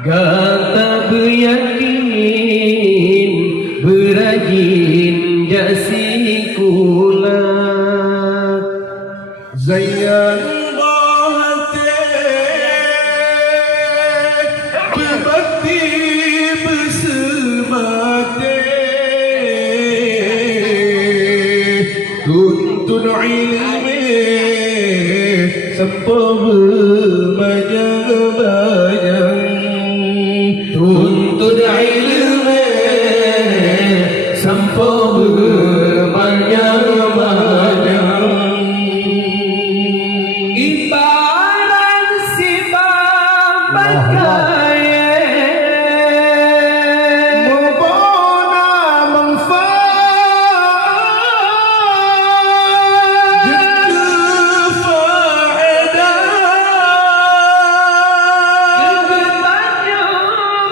Gata beryakin berajin jasi kula Zayyan bahate berbakti bersemate tuntun ilmi sampai berbayang-bayang tuntut ilmu sampai berbayang-bayang ibarat si babakai membona manfaat jika faedah kebetulannya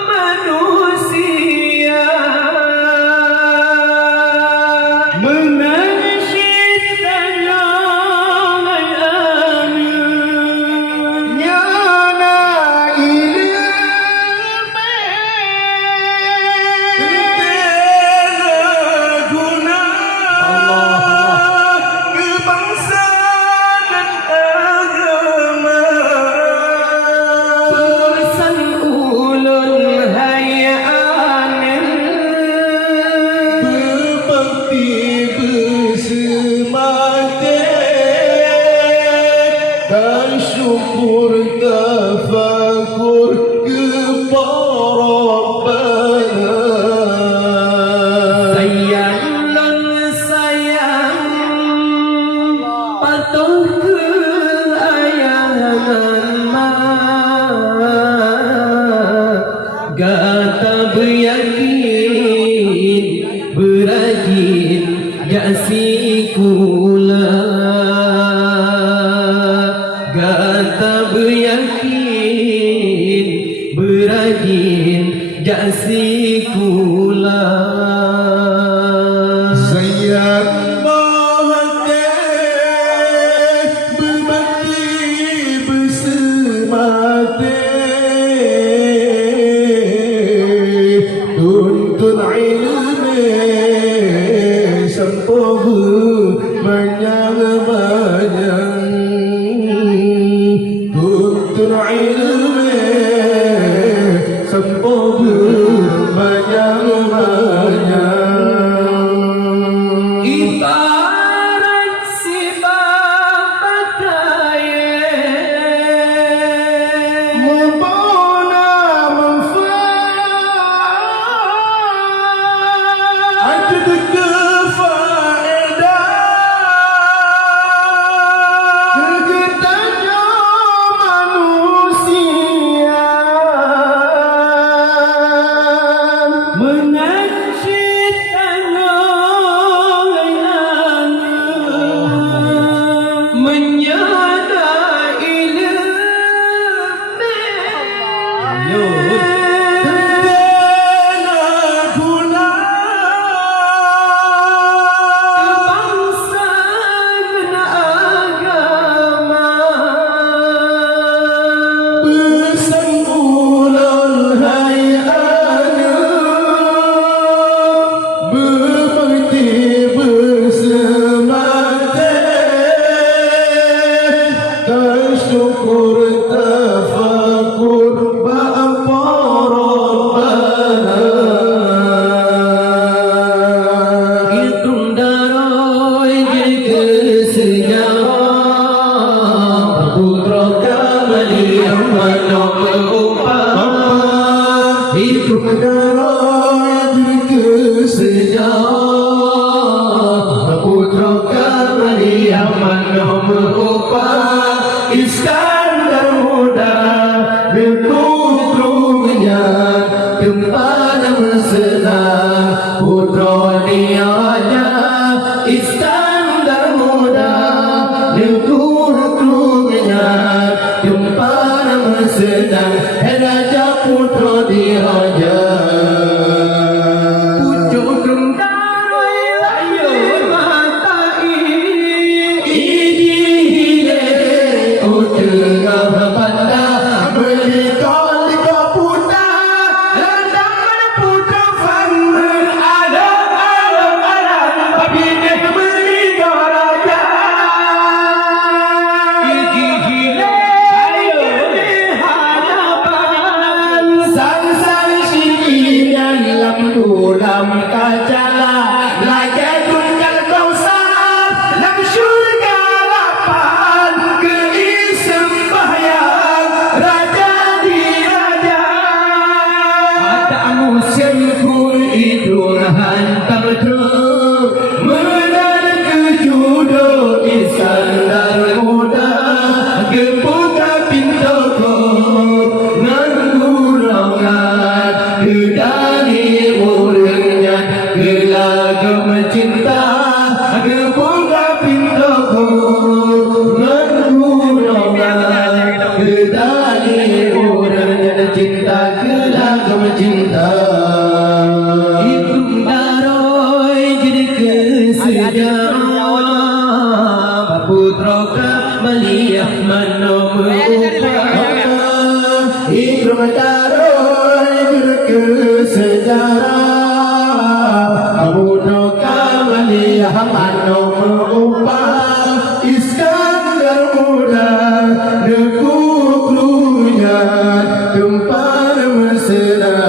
manusia menangis tangan nyana ilmu tentera guna kebangsa dan agama Persan ulul hayanan berbakti bersemate dan syukur tafakur kepada Rabbana sayang dan sayang patuh keayangan gata beryakin berajin jasi kula gata beryakin berajin jasi kula Sayang bahate berbakti bersemate tuntun ilmi sampai banyak-banyak tuntun ilmi sampai banyak-banyak ibarat si babakai membona manfaat jika faedah kegetanya manusia menangis tangan menyada ilmu tentera guna bangsa dan agama pesan ulul hayana berbakti bersemate dan syukur tafakur bapa Rabbana hitung daroi jika sejarah putra kembali yang mana berupah hidup negara jika sejarah putra kembali yang mana berupah Iskandar muda berkutrungnya tempat senang putra nianya Iskandar muda berkutrungnya tempat senang Raja putra diraja cinta gelagam cinta Hitung daroi jadi kesejarah Putra Kamaliyah mano mengubah Ikram taroy kesejarah Abu Doka Maliyah mano mengubah Iskandar muda Neku klunya Gempar mesra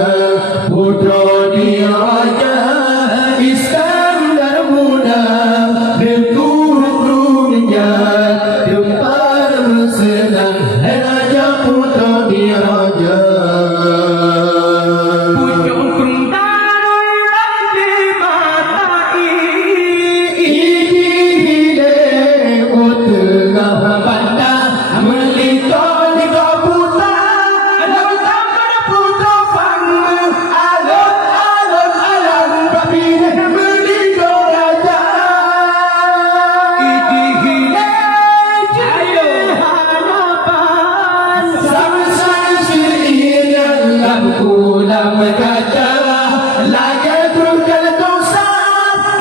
Putra diraja Iskandar muda Neku klunya Gempar mesra Raja putra diraja Pucuk kundaroi randi matai Ini hidayah tengah bandar Melika-lika putra Alam tambar putra fangmu Alon-alon alam Babinah melika raja Iki hilai jadi harapan Sama-sama syirin dalam kulam kaca Laga turkan dosa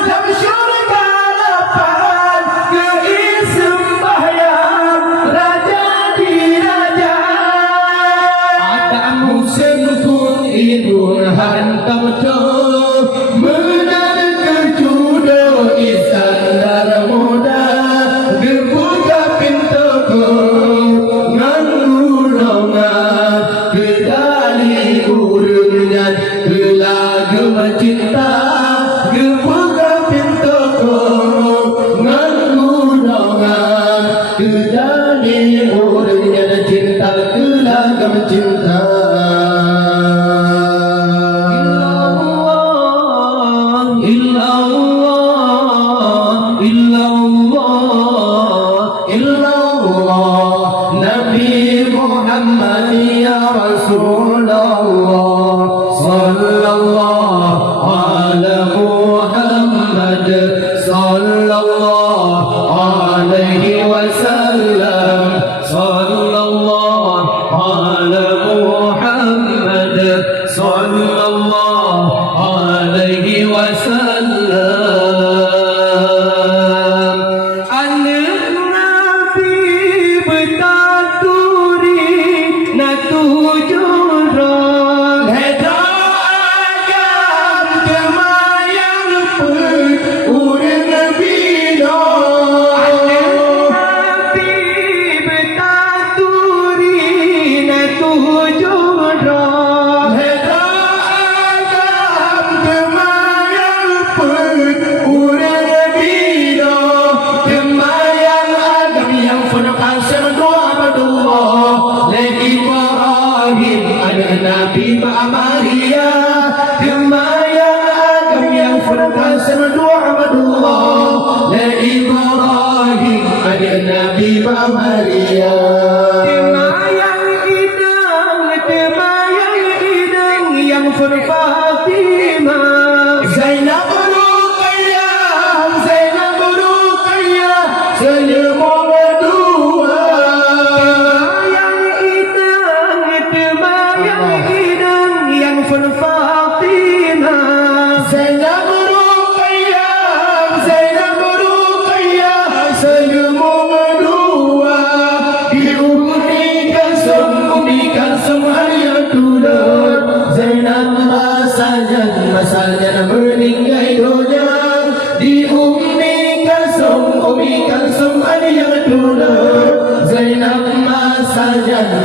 Dalam syurga lapan Keis sembahyang Raja di raja Adamu sengkun idul hantam jauh Menar kejudo Iskandar muda Gebuka pintuku Ngangulongan Kedali urunnya Gelagam cinta Gebuka pintuku Ngangulongan Kedali urunnya cinta Gelagam cinta Illallah Illallah Illallah Nabi Muhammad ya Rasulullah Sallallahu ala Muhammad Sallallahu alaihi wasallam Sallallahu ala Muhammad Sallallahu alaihi wasallam Anak Nabi bertaturi Natu jurang Heda agam kemayang pun Urang bina Nabi bertaturi Natu jurang Heda agam kemayang pun Urang bina Kemayang agam yang penuhkan semua Abdullah Lagi Ibrahim ada Nabi Maria Kemayang agam yang penuhkan semua Abdullah Lagi Ibrahim ada Nabi Maria Temayang idang yang Fatimah Zainab Ruqayyah Zainab Ruqayyah Senyum berdua Temayang idang yang Fatimah Zainab Ruqayyah Zainab Ruqayyah Senyum berdua Diunikan semua yang tudut Zainab masalnya meninggal dunia Diunikan semua yang tudut Zainab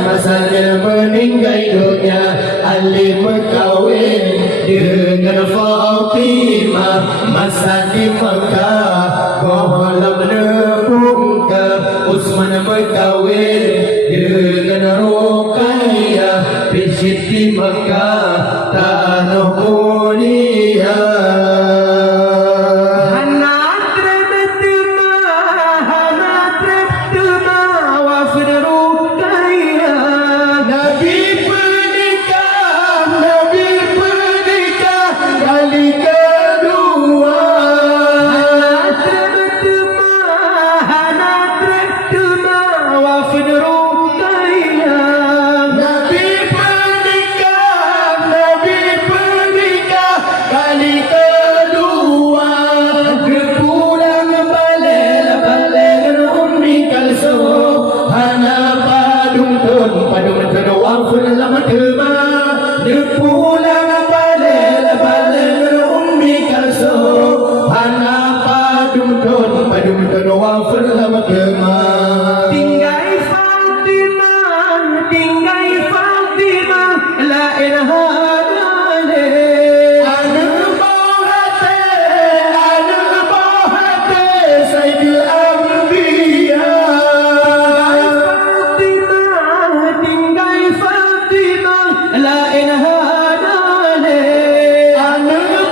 masalnya meninggal dunia Ali berkahwin dengan Fatimah masa di Mekah Kolam Nebungka Utsman berkahwin dengan Ruqayyah Bisyid di Mekah tanah mulia Nabi pernikah kali kedua Nabi pernikah inhadale Anak buah hati Sayyidil Anbiya Fatimah tinggal Fatimah la inhadale Anak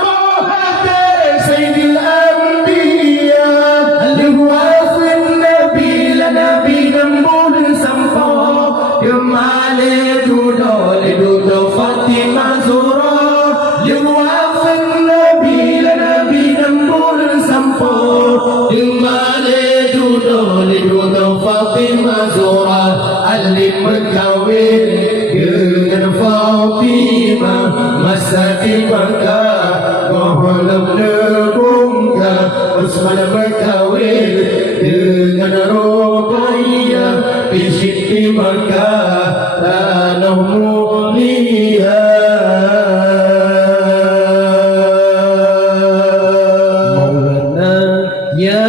buah hati Sayyidil Anbiya Luwafin Nabi la Nabi nambun sampo Gemale dudo Fatimah Zura Luwafin Nabi la Nabi nambun sampo Gemale dudo Fatimah Zura Alim berkahwin dengan Fatimah masa di Makkah Mahalam nebungka Usman